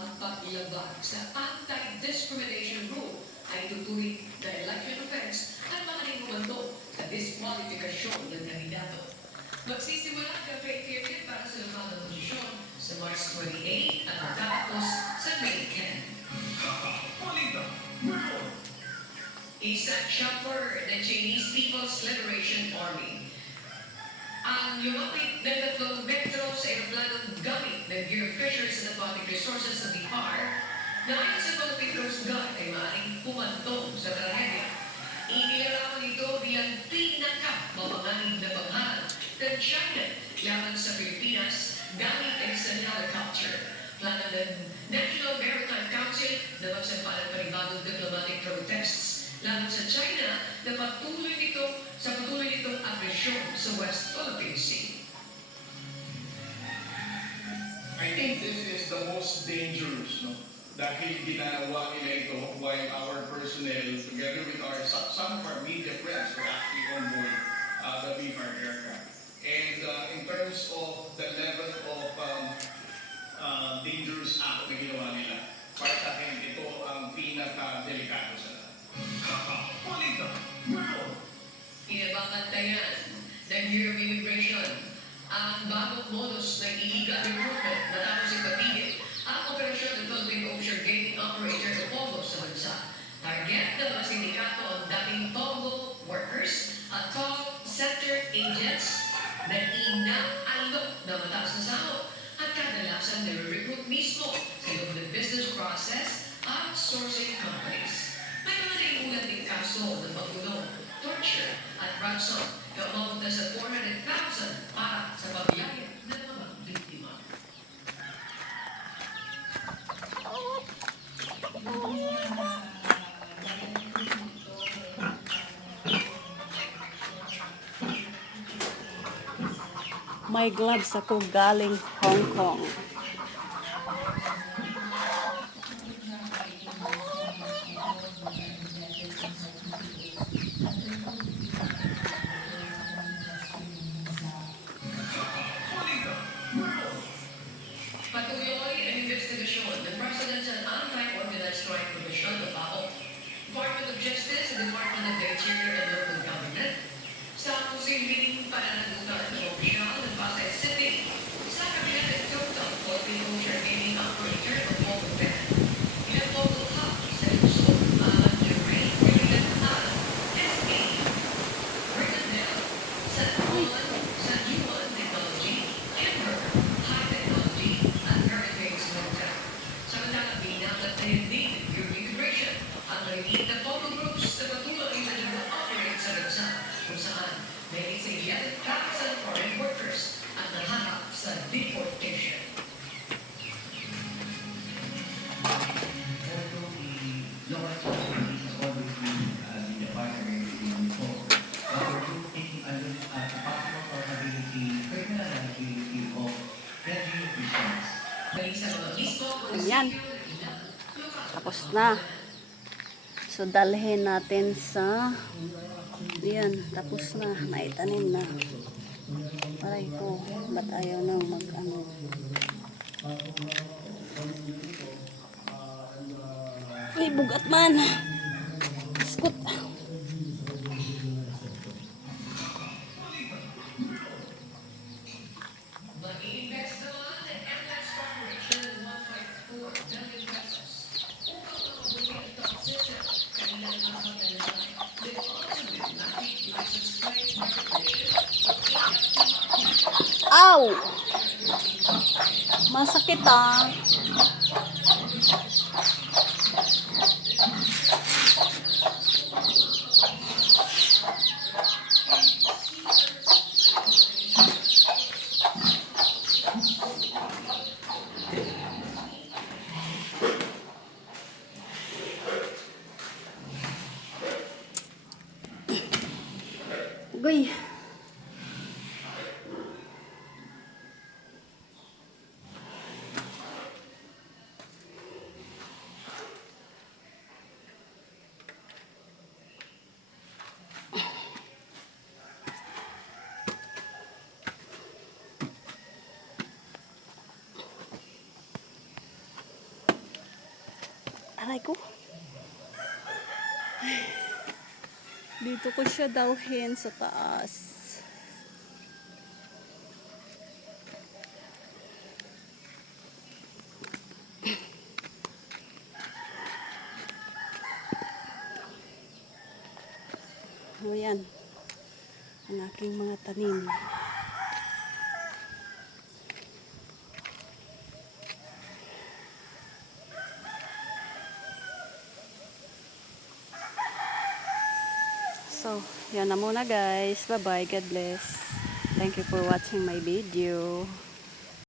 ang paglabag sa anti-discrimination rule ay tutuloy na election offense at maaaring umando sa disqualifikasyon ng kandidato. Magsisimula ang campaign period para sa lokal na posisyon sa March 28 at matapos sa May 10. Isa chopper ng Chinese People's Liberation Army. Ang lumapit ng tatlong ng Fisheries and Aquatic Resources sa Bihar na ayon sa Philippine Coast Guard ay maaaring pumantong sa trahedya. Inilarawan ito bilang pinaka-mamanganib na panghalang ng China laban sa Pilipinas gamit ang isang helicopter. Plano ng National Maritime Council na magsampalan panibagong diplomatic protests laban sa China na patuloy nito sa patuloy nitong agresyon sa West Philippine Sea. The most dangerous, no? Dahil ginagawa nila ito while our personnel, together with our, some of our media friends were actually on board uh, the Bihar aircraft. And uh, in terms of the level of um, uh, dangerous act na ginawa nila, para sa akin, ito ang pinaka-delikado sa lahat. Inabangantayan ng Bureau of Immigration ang bagong modus ng illegal recruitment matapos ipatigil ang operasyon ng Philippine Ocean Gaming Operator o POGO sa bansa. Target ng mga sindikato ang dating POGO workers at call center agents na inaalok na mataas na sahod at kadalasan nire-recruit mismo sa loob ng business process at sourcing companies. May mga naiulat din kaso ng pagulong, torture at ransom na umabot na sa 400,000 para sa pabiyaya ng mga biktima. May gloves ako galing Hong Kong. Tapos na. So, dalhin natin sa... Yan, tapos na. Naitanim na. Aray ko, ba't ayaw nang mag ano? Uy, bugat man. Ow! Masakit ah. Uy. bahay ko. Dito ko siya dalhin sa taas. O yan, ang aking mga tanim. So, yan na muna guys. Bye-bye. God bless. Thank you for watching my video.